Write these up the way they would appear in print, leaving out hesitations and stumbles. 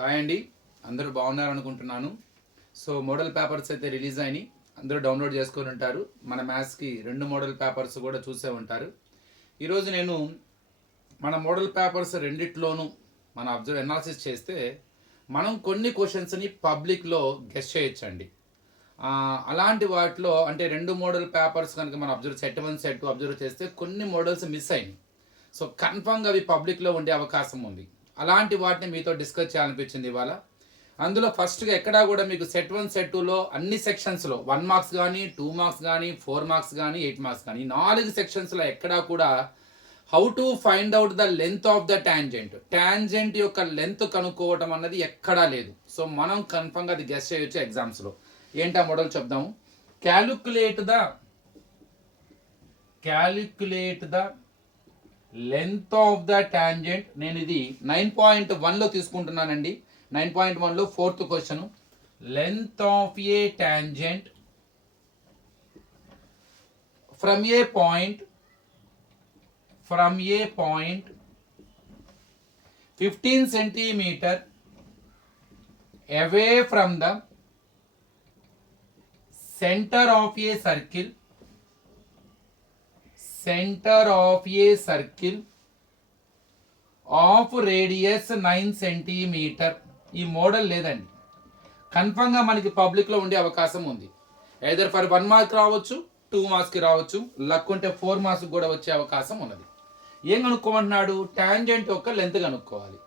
Hi అండి, అందరూ బాగున్నారు అనుకుంటున్నాను. సో మోడల్ పేపర్స్ అయితే రిలీజ్ అయినాయి, అందరూ డౌన్లోడ్ చేసుకొని ఉంటారు. మన మ్యాథ్స్కి 2 మోడల్ పేపర్స్ కూడా చూసే ఉంటారు. ఈరోజు నేను మన మోడల్ పేపర్స్ రెండిట్లోనూ మన అనాలిసిస్ చేస్తే మనం కొన్ని క్వశ్చన్స్ని పబ్లిక్లో గెస్ చేయొచ్చండి. అలాంటి వాటిలో అంటే 2 మోడల్ పేపర్స్ కనుక మనం సెట్ 1 సెట్ 2 అబ్జర్వ్ చేస్తే కొన్ని మోడల్స్ మిస్ అయినాయి. సో కన్ఫామ్గా అవి పబ్లిక్లో ఉండే అవకాశం ఉంది. అలాంటి వాటిని మీతో డిస్కస్ చేయాలనిపించింది ఇవాళ. అందులో ఫస్ట్గా ఎక్కడా కూడా మీకు సెట్ 1 సెట్ 2లో అన్ని సెక్షన్స్లో 1 మార్క్స్ కానీ 2 మార్క్స్ కానీ 4 మార్క్స్ కానీ 8 మార్క్స్ కానీ 4 సెక్షన్స్లో ఎక్కడా కూడా how to find out the length of the tangent యొక్క లెంత్ కనుక్కోవటం అన్నది ఎక్కడా లేదు. సో మనం కన్ఫర్మ్గా అది గెస్ చేయొచ్చు ఎగ్జామ్స్లో. ఏంటా మోడల్ చెప్దాము. Calculate the length of the tangent. నేను ఇది 9.1లో తీసుకుంటున్నానండి. 9.1లో 4th question. Length of a tangent from a point 15 centimeter away from the center of a circle of radius 9 centimeter. ఈ మోడల్ లేదండి, కన్ఫర్మ్గా మనకి పబ్లిక్లో ఉండే అవకాశం ఉంది. ఎయిదర్ ఫర్ 1 మార్క్ రావచ్చు, 2 మార్క్స్కి రావచ్చు, లక్ ఉంటే 4 మార్క్స్ కూడా వచ్చే అవకాశం ఉన్నది. ఏం కనుక్కోమంటున్నాడు? టాంజెంట్ యొక్క లెంత్ కనుక్కోవాలి.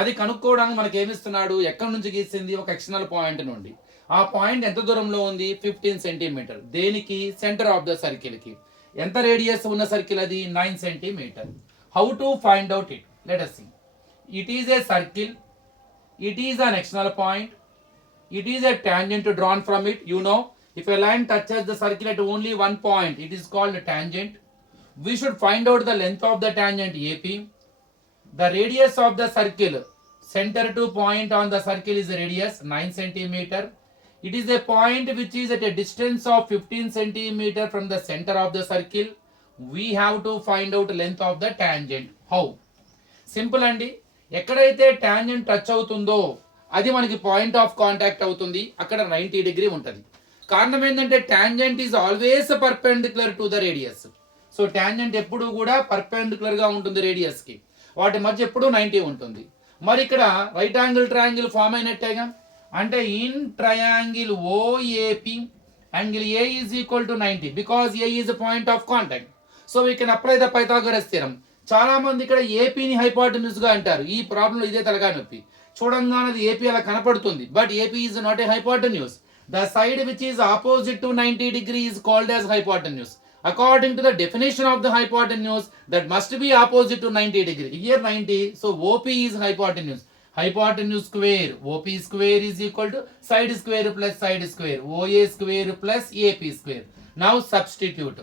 అది కనుక్కోవడానికి మనకి ఏమిస్తున్నాడు? ఎక్కడి నుంచి గీసింది? ఒక ఎక్స్టర్నల్ పాయింట్ నుండి. ఆ పాయింట్ ఎంత దూరంలో ఉంది? 15 సెంటీమీటర్. దేనికి? సెంటర్ ఆఫ్ ద సర్కిల్కి. ఎంత రేడియస్ ఉన్న సర్కిల్ అది? 9 centimeter. How to find out it? Let us see. It is a circle, it is an external point, it is a tangent drawn from it. You know, if a line touches the circle at only one point, it is called a tangent. We should find out the length of the tangent AP. The radius of the circle, center to point on the circle is the radius 9 centimeter. It is a point which is at a distance of 15 centimeter from the center of the circle. We have to find out length of the tangent. How? Simple అండి. ఎక్కడైతే tangent touch అవుతుందో అది మనకి point of contact అవుతుంది. అక్కడ 90 degree ఉంటుంది. కారణం ఏంటంటే tangent is always perpendicular to the radius. So tangent ఎప్పుడు కూడా పర్పెండిక్యులర్గా ఉంటుంది రేడియస్కి. వాటి మధ్య ఎప్పుడు 90 ఉంటుంది. మరి ఇక్కడ రైట్ యాంగిల్ ట్రయాంగిల్ ఫామ్ అయినట్టేగా. అంటే in triangle OAP angle A is equal to 90 because A is point of contact. So we can apply the Pythagoras theorem. చాలా మంది ఇక్కడ ఏపీని హైపోటెన్యూస్ గా అంటారు. ఈ ప్రాబ్లం ఇదే తలకాయ నొప్పి. చూడంగానే ఏపీ అలా కనపడుతుంది, but AP is not a hypotenuse. The side which is opposite to 90 degree is called as hypotenuse. According to the definition of the hypotenuse, that must be opposite to 90 degree. Here 90, so OP is hypotenuse. Hypotenuse square, OP square is equal to side square plus side square, OA square plus AP square. Now substitute.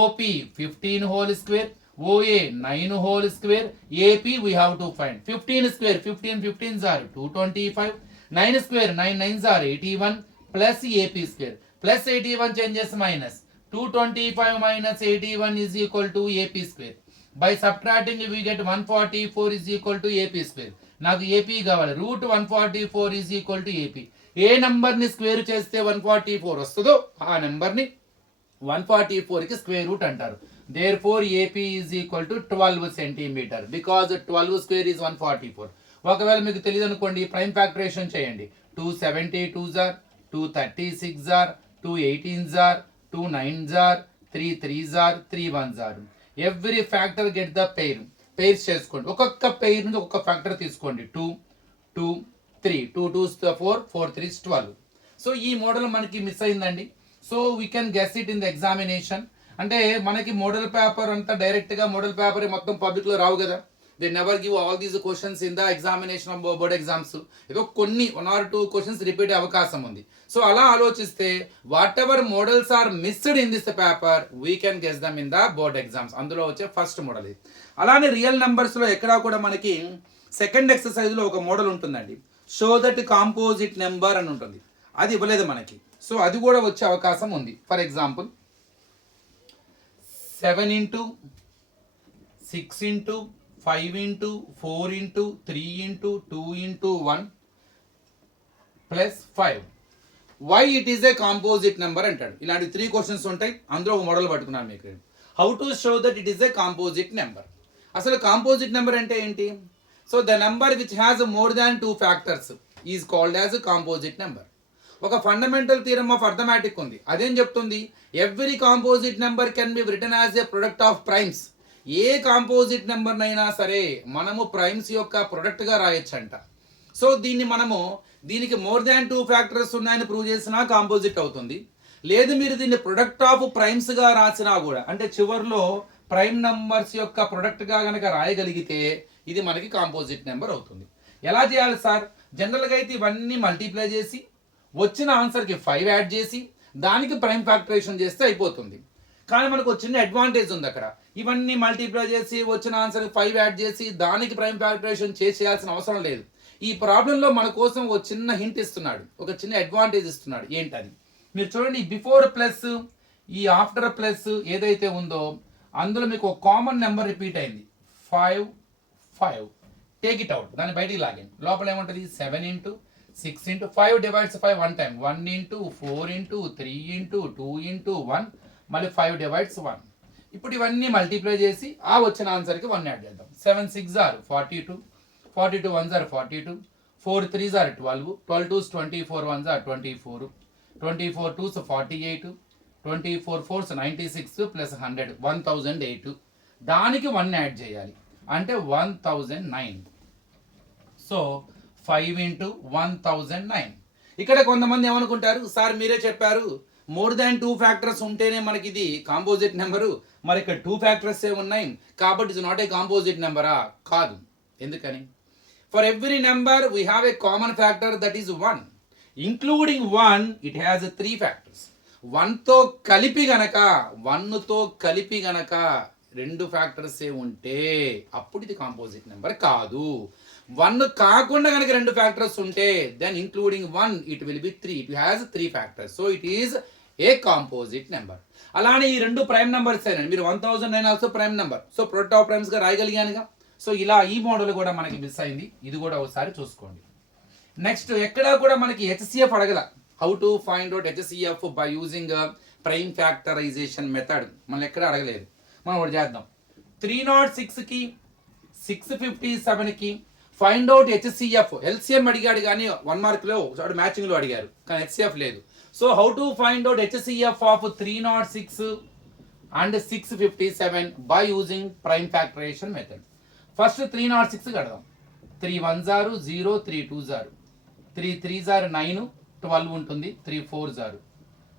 OP 15 whole square, OA 9 whole square, AP we have to find. 15 square, 15 15s are 225, 9 square 9 9s are 81 plus AP square. Plus 81 changes minus. 225 minus 81 is equal to AP square. By subtracting we get 144 is equal to AP square. నాకు AP కావాలి. Root 144 is equal to AP. ఏ నంబర్ని square చేస్తే 144 వస్తుందో ఆ నెంబర్ని 144కి square root అంటారు. Therefore AP is equal to 12 centimeter because 12 square is 144. ఒకవేళ మీకు తెలియదు అనుకోండి, ప్రైమ్ ఫ్యాక్టరేషన్ చేయండి. 272s are 236s are 218s are 2 9s are 3 3s are 3 1s are. Every factor get the pairs చేసుకోండి. ఒక్కొక్క పెయిర్ నుంచి ఒక్కొక్క ఫ్యాక్టర్ తీసుకోండి. 2 2 3 2 2s 4 4 3s 12. సో ఈ మోడల్ మనకి మిస్ అయిందండి. So we can guess it in the examination. అంటే మనకి మోడల్ పేపర్ అంతా డైరెక్ట్గా మోడల్ పేపర్ మొత్తం పబ్లిక్లో రావు కదా. They never give all these questions in the examination of board exams. ఏదో కొన్ని 1 or 2 క్వశ్చన్స్ రిపీట్ అవకాశం ఉంది. సో అలా ఆలోచిస్తే whatever models are missed in this paper we can guess them in the board exams. అందులో వచ్చే first model ఇది. అలానే రియల్ నెంబర్స్లో ఎక్కడా కూడా మనకి సెకండ్ ఎక్సర్సైజ్లో ఒక మోడల్ ఉంటుందండి. షో దట్ కాంపోజిట్ నెంబర్ అని ఉంటుంది. అది ఇవ్వలేదు మనకి. సో అది కూడా వచ్చే అవకాశం ఉంది. For example 7 into 6 into 5 into 4 into 3 into 2 into 1 plus 5. Why it is a composite number అంటాడు. ఇలాంటి 3 క్వశ్చన్స్ ఉంటాయి, అందులో ఒక మోడల్ పట్టుకున్నాను మీకు. How to show that it is a composite number. అసలు కాంపోజిట్ నెంబర్ అంటే ఏంటి? So the number which has more than 2 factors is called as composite number. ఒక ఫండమెంటల్ థియరమ్ ఆఫ్ అర్థమెటిక్ ఉంది, అదేం చెప్తుంది? Every composite number can be written as a product of primes. ఏ కాంపోజిట్ నెంబర్నైనా సరే మనము ప్రైమ్స్ యొక్క ప్రొడక్ట్గా రాయొచ్చంట. సో దీనికి మోర్ దాన్ 2 ఫ్యాక్టర్స్ ఉన్నాయని ప్రూవ్ చేసినా కాంపోజిట్ అవుతుంది. లేదు మీరు దీన్ని ప్రొడక్ట్ ఆఫ్ ప్రైమ్స్గా రాసినా కూడా, అంటే చివరిలో ప్రైమ్ నంబర్స్ యొక్క ప్రొడక్ట్గా కనుక రాయగలిగితే ఇది మనకి కాంపోజిట్ నెంబర్ అవుతుంది. ఎలా చేయాలి సార్? జనరల్గా అయితే ఇవన్నీ మల్టిప్లై చేసి వచ్చిన ఆన్సర్కి 5 యాడ్ చేసి దానికి ప్రైమ్ ఫ్యాక్టరేషన్ చేస్తే అయిపోతుంది. కానీ మనకు చిన్న అడ్వాంటేజ్ ఉంది అక్కడ. ఇవన్నీ మల్టిప్లై చేసి వచ్చిన ఆన్సర్కి 5 యాడ్ చేసి దానికి ప్రైమ్ ఫ్యాక్టరేషన్ చేయాల్సిన అవసరం లేదు. ఈ ప్రాబ్లంలో మన కోసం ఒక చిన్న హింట్ ఇస్తున్నాడు, ఒక చిన్న అడ్వాంటేజ్ ఇస్తున్నాడు. ఏంటది? మీరు చూడండి, బిఫోర్ ప్లస్ ఈ ఆఫ్టర్ ప్లస్ ఏదైతే ఉందో అందులో మీకు ఒక కామన్ నెంబర్ రిపీట్ అయింది, 5 5. టేక్ ఇట్ అవుట్, దాన్ని బయటికి లాగండి. లోపల ఏముంటుంది? 7 into 6 into 5 divides 5 1 time, 1 into 4 into 3 into 2 into 1, మళ్ళీ 5 డివైడ్స్ 1. ఇప్పుడు ఇవన్నీ మల్టిప్లై చేసి ఆ వచ్చిన ఆన్సర్కి 1 యాడ్ చేద్దాం. 7 6 are 42, 42 1s are 42, 4 3s are 12, 12 2s 24 1s are 24, 24 2s 48, 24 4s 96 plus 100 1008. దానికి 1 యాడ్ చేయాలి అంటే 1009. So 5 into 1009. ఇక్కడ కొంతమంది ఏమనుకుంటారు, సార్ మీరే చెప్పారు మోర్ దాన్ 2 ఫ్యాక్టర్స్ ఉంటేనే మనకి ఇది కాంపోజిట్ నెంబరు, మరి ఇక్కడ 2 ఫ్యాక్టర్స్ ఏ ఉన్నాయి కాబట్టి ఇట్స్ నాట్ ఏ కాంపోజిట్ నెంబరా? కాదు. ఎందుకని? For every number we have a common factor, that is 1. Including 1, it has 3 factors. 1 తో కలిపి గనక 2 ఫ్యాక్టర్స్ ఏ ఉంటే అప్పుడు ఇది కాంపోజిట్ నెంబర్ కాదు. 1 కాకుండా కనుక 2 ఫ్యాక్టర్స్ ఉంటే then including 1 it will be 3. It has 3 factors. So it is a composite number. అలానే ఈ 2 ప్రైమ్ నెంబర్స్ అయినండి. మీరు 1009 also prime number. So product of primes గా రాయగలిగానుగా. సో ఇలా ఈ మోడల్ కూడా మనకి మిస్ అయింది, ఇది కూడా ఒకసారి చూసుకోండి. నెక్స్ట్ ఎక్కడా కూడా మనకి హెచ్సిఎఫ్ అడగల. How to find out HCF by using prime factorisation method మనం ఎక్కడ అడగలేదు. మనం ఒకటి చేద్దాం. 306కి 657కి ఫైండ్ అవుట్ హెచ్సిఎఫ్. ఎల్సిఎం అడిగాడు కానీ 1 మార్క్లో ఒకసారి మ్యాచింగ్లో అడిగారు కానీ హెచ్సిఎఫ్ లేదు. So how to find out HCF of 306 and 657 by using prime factorisation method. First 306 కడదాం. 3 1s are 0, 3 2s are 3 3s are 9, 12 ఉంటుంది, 3 4s are,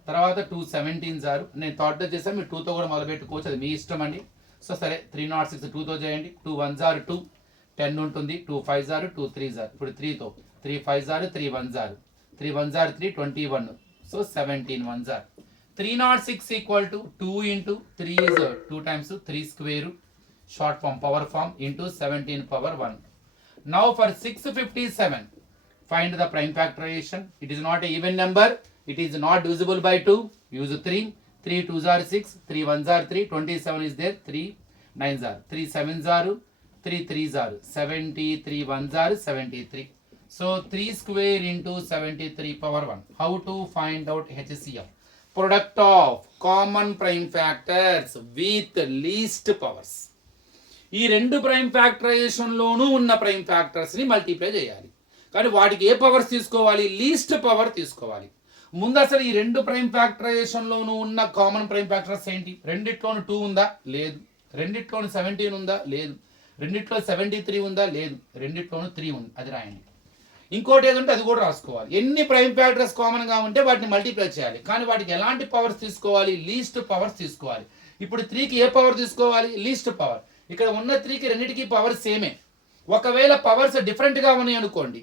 తర్వాత 2 17s are. నేను థాట్తో చేసాను, మీరు 2తో కూడా మొదలుపెట్టుకోవచ్చు, అది మీ ఇష్టం అండి. సో సరే 306 2తో చేయండి. 2 1s are 2, 10 ఉంటుంది, 2 5s are 2 3s are. ఇప్పుడు 3తో 3 5s are 3 1s are 3 1s are 3 21. So 17 1s are. 306 equal to 2 into 3 is 2 times 3 square, short form power form, into 17 power 1. Now for 657 find the prime factorization. It is not a even number, it is not divisible by 2. Use 3. 3 2s are 6, 3 1s are 3, 27 is there, 3 9s are 3 7s are 3 3s are 73 1s are 73. So 3 square into 73 power 1. How to find out HCF? Product of common prime factors with least powers. ఈ 2 prime ఫ్యాక్టరైజేషన్లోనూ ఉన్న prime ఫ్యాక్టర్స్ని multiply చేయాలి. కానీ వాటికి ఏ powers తీసుకోవాలి? Least power తీసుకోవాలి. ముందు అసలు ఈ 2 ప్రైమ్ ఫ్యాక్టరైజేషన్లోనూ ఉన్న కామన్ ప్రైమ్ ఫ్యాక్టర్స్ ఏంటి? రెండిట్లోనూ 2 ఉందా? లేదు. రెండిట్లోనూ 17 ఉందా? లేదు. రెండిట్లో 73 ఉందా? లేదు. రెండిట్లోనూ 3 ఉంది, అది రాయండి. ఇంకోటి ఏదంటే అది కూడా రాసుకోవాలి. ఎన్ని ప్రైమ్ ఫ్యాక్టర్స్ కామన్గా ఉంటే వాటిని మల్టిప్లై చేయాలి, కానీ వాటికి ఎలాంటి పవర్స్ తీసుకోవాలి? లీస్ట్ పవర్స్ తీసుకోవాలి. ఇప్పుడు 3కి ఏ పవర్ తీసుకోవాలి? Least power. ఇక్కడ ఉన్న 3కి రెండింటికి పవర్ సేమే. ఒకవేళ పవర్స్ డిఫరెంట్గా ఉన్నాయి అనుకోండి,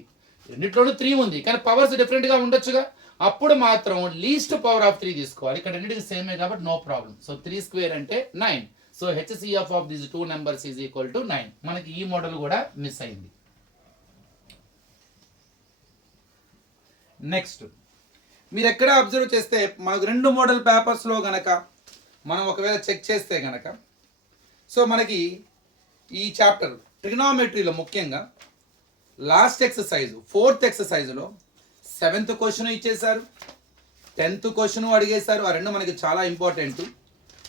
రెండిట్లోనూ 3 ఉంది కానీ పవర్స్ డిఫరెంట్గా ఉండొచ్చుగా, అప్పుడు మాత్రం లీస్ట్ పవర్ ఆఫ్ 3 తీసుకోవాలి. ఇక్కడ రెండింటికి సేమే కాబట్టి నో ప్రాబ్లం. సో 3 స్క్వేర్ అంటే 9. So HCF of these 2 numbers is equal to 9. మనకి ఈ మోడల్ కూడా మిస్ అయింది. నెక్స్ట్ మీరు ఎక్కడ అబ్జర్వ్ చేస్తే మనకు 2 మోడల్ పేపర్స్లో గనక మనం ఒకవేళ చెక్ చేస్తే గనక, సో మనకి ఈ చాప్టర్ ట్రిగ్నామెట్రీలో ముఖ్యంగా last exercise 4th ఎక్సర్సైజ్లో 7th question ఇచ్చేసారు, 10th క్వశ్చన్ అడిగేశారు. ఆ రెండు మనకి చాలా important.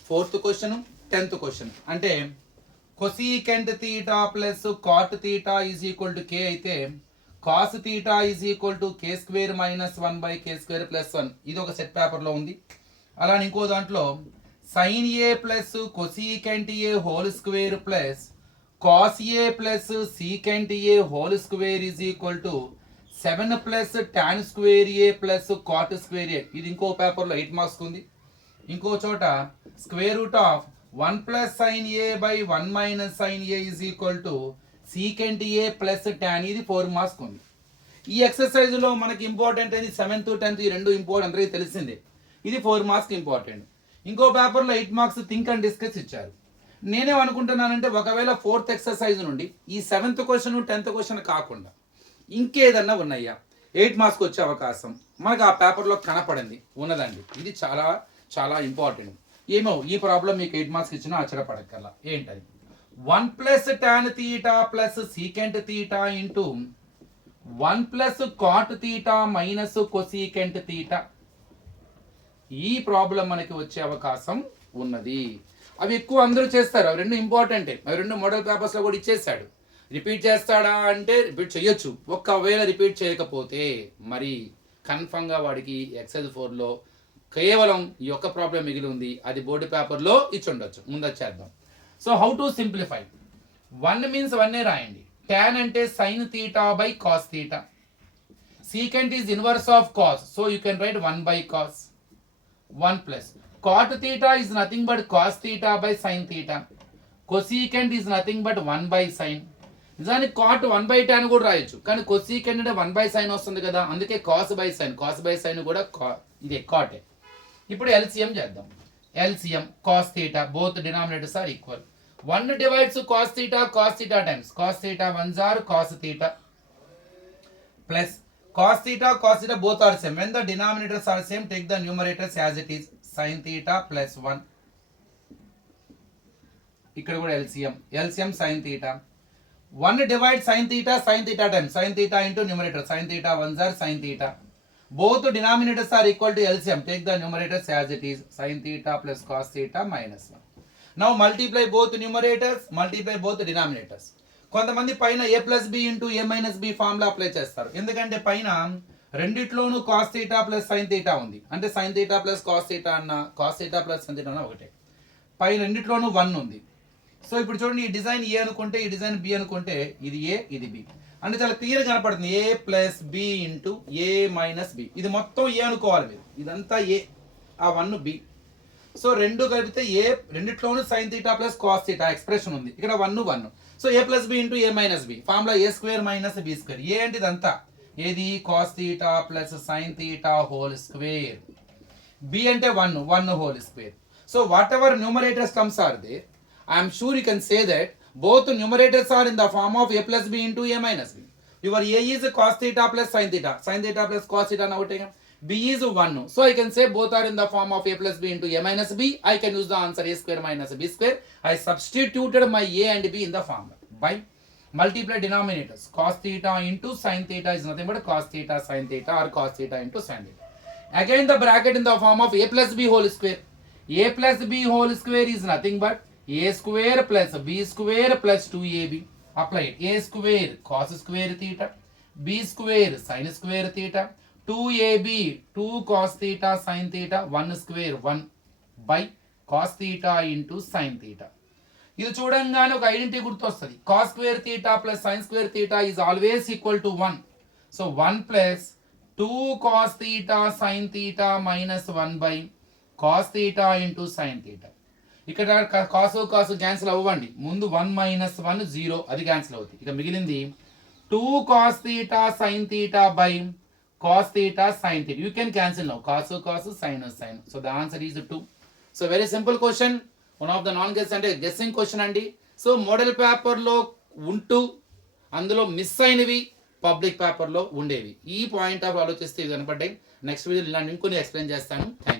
4th question, 10th question. అంటే cosecant theta plus cot theta is equal to K అయితే cos theta is equal to K square minus 1/k square plus 1. ఇది ఒక set పేపర్లో ఉంది. అలానే ఇంకో దాంట్లో sine A plus cosecant A whole square plus cos A plus secant A whole square is equal to 7 plus tan square A plus cot square A. ఇది ఇంకో పేపర్లో 8 మార్క్స్ ఉంది. ఇంకో చోట square root of 1 plus sine a by 1 minus sine a is equal to secant a plus tan, ఇది 4 marks ఉంది. ఈ ఎక్సర్సైజ్లో మనకి ఇంపార్టెంట్ అనేది 7th 10th ఈ రెండు ఇంపార్టెంట్, అందరికీ తెలిసిందే. ఇది 4 మార్క్స్ ఇంపార్టెంట్. ఇంకో పేపర్లో 8 మార్క్స్ థింక్ అండ్ డిస్కస్ ఇచ్చారు. నేనేమనుకుంటున్నానంటే ఒకవేళ 4th ఎక్సర్సైజ్ నుండి ఈ 7th క్వశ్చన్ 10th క్వశ్చన్ కాకుండా ఇంకేదన్నా ఉన్నాయా 8 మార్క్స్కి వచ్చే అవకాశం మనకు ఆ పేపర్లో కనపడింది ఉన్నదండి. ఇది చాలా చాలా ఇంపార్టెంట్. ఏమో ఈ ప్రాబ్లం మీకు 8 మార్క్స్ ఇచ్చినా ఆశ్చర్యపడక్కర్లా. ఏంటది? 1 plus tan theta plus secant theta into 1 plus cot theta minus cosecant theta. ఈ ప్రాబ్లం మనకి వచ్చే అవకాశం ఉన్నది. అవి ఎక్కువ అందరూ చేస్తారు, అవి రెండు ఇంపార్టెంటే. అవి రెండు మోడల్ పేపర్స్లో కూడా ఇచ్చేసాడు. రిపీట్ చేస్తాడా అంటే రిపీట్ చేయొచ్చు. ఒకవేళ రిపీట్ చేయకపోతే మరి కన్ఫర్మ్గా వాడికి ఎక్సైజ్ 4లో కేవలం ఈ యొక్క ప్రాబ్లం మిగిలి ఉంది. అది బోర్డు పేపర్లో ఇచ్చి ఉండొచ్చు. ముందు వచ్చేద్దాం. So how to simplify? 1 means 1 రాయండి. tan అంటే sine theta by cos theta. Secant is inverse of cos, so you can write 1 by cos. 1 plus cot theta is nothing but cos theta by sine theta. Cosecant is nothing but 1 by sine. నిజానికి cot 1 by tan కూడా రాయొచ్చు, కానీ cosecant అంటే 1 by sign వస్తుంది కదా, అందుకే cos by sine. Cos by sine కూడా ఇదే కాటే. ఇప్పుడు ఎల్సిఎం చేద్దాం. LCM cos theta, both denominators are equal. 1 divides cos theta times cos theta 1s are cos theta plus cos theta both are same. when the denominators are same, take the numerators as it is. sin theta plus 1. ఇక్కడ కూడా LCM sin theta. 1 divides sin theta times sin theta into numerator. sin theta 1s are sin theta. Both denominators are equal to LCM. Take the numerators as it is. Sin theta plus cos theta minus 1. Now multiply both numerators, multiply both denominators. కొంతమంది పైన a plus b into a minus b formula apply చేస్తారు. ఎందుకంటే పైన రెండిట్లోనూ cos theta plus sin theta ఉంది. అంటే sin theta plus cos theta అన్న cos theta plus sin theta అన్న ఒకటే. పైన రెండిట్లోనూ 1 ఉంది. సో ఇప్పుడు చూడండి, ఈ డిజైన్ ఏ అనుకుంటే ఈ డిజైన్ బి అనుకుంటే ఇది ఏ ఇది బి అంటే చాలా క్లియర్ కనపడుతుంది. ఏ plus B into A minus B. ఇది మొత్తం ఏ అనుకోవాలి మీరు, ఇదంతా ఏ, ఆ 1 బి. సో రెండు కలిపితే ఏ, రెండిట్లోనూ sine theta plus cos theta expression ఉంది. ఇక్కడ 1 so A plus B into A minus B formula A square minus B square. A అంటే ఇదంతా ఏది cos theta plus sine theta whole square. B అంటే 1 whole square. So whatever numerators terms are they, I am sure you can say that both numerators are in the form of a plus b into a minus b. Your a is cos theta plus sin theta plus cos theta now take b is 1. So I can say both are in the form of a plus b into a minus b. I can use the answer a square minus b square. I substituted my a and b in the formula by multiply denominators. Cos theta into sin theta is nothing but cos theta sin theta or cos theta into sin theta. Again the bracket in the form of a plus b whole square. A plus b whole square is nothing but a square plus b square plus 2ab. Apply it. A square cos square theta, b square sin square theta, 2ab 2 cos theta sin theta, 1 square 1 by cos theta into sin theta. ఇది చూడంగానే ఒక identity గుర్తొస్తుంది. cos square theta plus sin square theta is always equal to 1. So 1 plus 2 cos theta sin theta minus 1 by cos theta into sin theta. ఇక్కడ కాసు cancel అవ్వండి. ముందు 1 minus 1 0, అది cancel అవుతుంది. ఇక మిగిలింది 2 cos theta sine theta by cos theta sine theta. You can cancel now. Cos sine. So the answer is 2. So very simple question, one of the non guess అంటే guessing question అండి. So model పేపర్లో ఉంటూ అందులో miss అయినవి public పేపర్లో ఉండేవి. ఈ point of ఆలోచిస్తే ఇవి కనపడ్డాయి. నెక్స్ట్ వీడియో ఇలాంటి ఇంకొన్ని ఎక్స్ప్లెయిన్ చేస్తాను. Thank you.